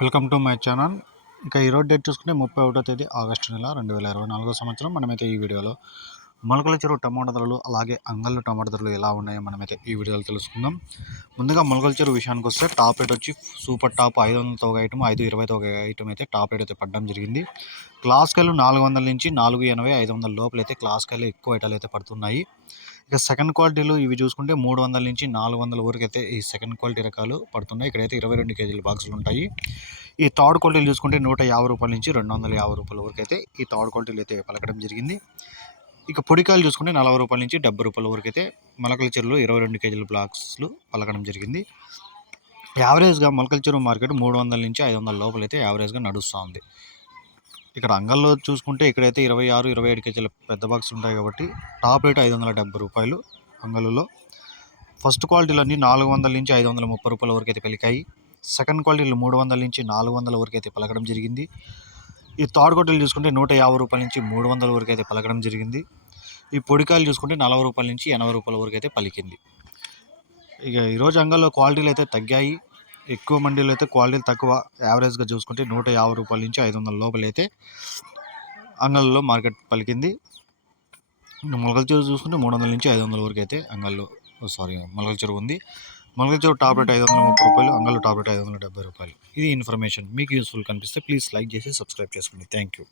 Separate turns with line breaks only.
Welcome to my channel. ఇంకా ఈరోజు date చూసుకుంటే ముప్పై ఒకటో తేదీ ఆగస్టు నెల రెండు వేల ఇరవై నాలుగో సంవత్సరం. మనమైతే ఈ వీడియోలో మొలకల చెరువు టమాటా ధరలు అలాగే అంగళ్ళు టమాటా ధరలు ఎలా ఉన్నాయో మనమైతే ఈ వీడియోలో తెలుసుకుందాం. ముందుగా మొలకల చెరువు విషయానికి వస్తే టాప్ రేట్ వచ్చి సూపర్ టాప్ ఐదు వందల తొగ ఐటమ్ ఐదు ఇరవై తొగ ఐటమ్ అయితే టాప్ రేట్ అయితే పడడం జరిగింది. క్లాస్కాయలు నాలుగు వందల నుంచి నాలుగు ఎనభై ఐదు వందల లోపల అయితే క్లాస్ ఎక్కువ ఐటాలు అయితే పడుతున్నాయి. ఇక సెకండ్ క్వాలిటీలు ఇవి చూసుకుంటే మూడు వందల నుంచి నాలుగు వందల వరకు అయితే ఈ సెకండ్ క్వాలిటీ రకాలు పడుతున్నాయి. ఇక్కడైతే ఇరవై రెండు కేజీల బాక్సులు ఉంటాయి. ఈ థర్డ్ క్వాలిటీలు చూసుకుంటే నూట యాభై రూపాయల నుంచి రెండు వందల యాభై రూపాయల వరకు అయితే ఈ థర్డ్ క్వాలిటీలు అయితే పలకడం జరిగింది. ఇక పొడికాయలు చూసుకుంటే నలభై రూపాయల నుంచి డెబ్బై రూపాయల వరకు అయితే మొలకల చెరువులో ఇరవై రెండు కేజీల బ్లాక్స్లు పలకడం జరిగింది. యావరేజ్గా మొలకల చెరువు మార్కెట్ మూడు వందల నుంచి ఐదు వందల లోపల అయితే యావరేజ్గా నడుస్తూ ఉంది. ఇక్కడ అంగల్లో చూసుకుంటే ఇక్కడైతే ఇరవై ఆరు ఇరవై ఏడు కేజీల పెద్ద బాక్స్ ఉంటాయి కాబట్టి టాప్ రేట్ ఐదు వందల డెబ్బై రూపాయలు అంగళ్ళలో ఫస్ట్ క్వాలిటీలన్నీ నాలుగు వందల నుంచి ఐదు వందల ముప్పై రూపాయల వరకు అయితే పలికాయి. సెకండ్ క్వాలిటీలు మూడు వందల నుంచి నాలుగు వందల వరకు అయితే పలకడం జరిగింది. ఈ థర్డ్ క్వాలిటీలు చూసుకుంటే నూట యాభై రూపాయల నుంచి మూడు వందల వరకు అయితే పలకడం జరిగింది. ఈ పొడికాయలు చూసుకుంటే నలభై రూపాయల నుంచి ఎనభై రూపాయల వరకు అయితే పలికింది. ఇక ఈరోజు అంగల్లో క్వాలిటీలు అయితే తగ్గాయి. ఎక్కువ మండీలు అయితే క్వాలిటీలు తక్కువ. యావరేజ్గా చూసుకుంటే నూట యాభై రూపాయల నుంచి ఐదు వందల లోపల అయితే అంగల్లో మార్కెట్ పలికింది. మొలకల చెరువు చూసుకుంటే మూడు వందల నుంచి ఐదు వందల వరకు అయితే అంగల్లో సారీ మొలకల చెరువు ఉంది. మొలకల చెరువు టాప్ రేట్ ఐదు వందల ముప్పై రూపాయలు అంగళ్ళు టాప్ రేట్ ఐదు వందల డెబ్బై రూపాయలు. ఇది ఇన్ఫర్మేషన్. మీకు యూస్ఫుల్ కనిపిస్తే ప్లీజ్ లైక్ చేసి సబ్స్క్రైబ్ చేసుకోండి. Thank you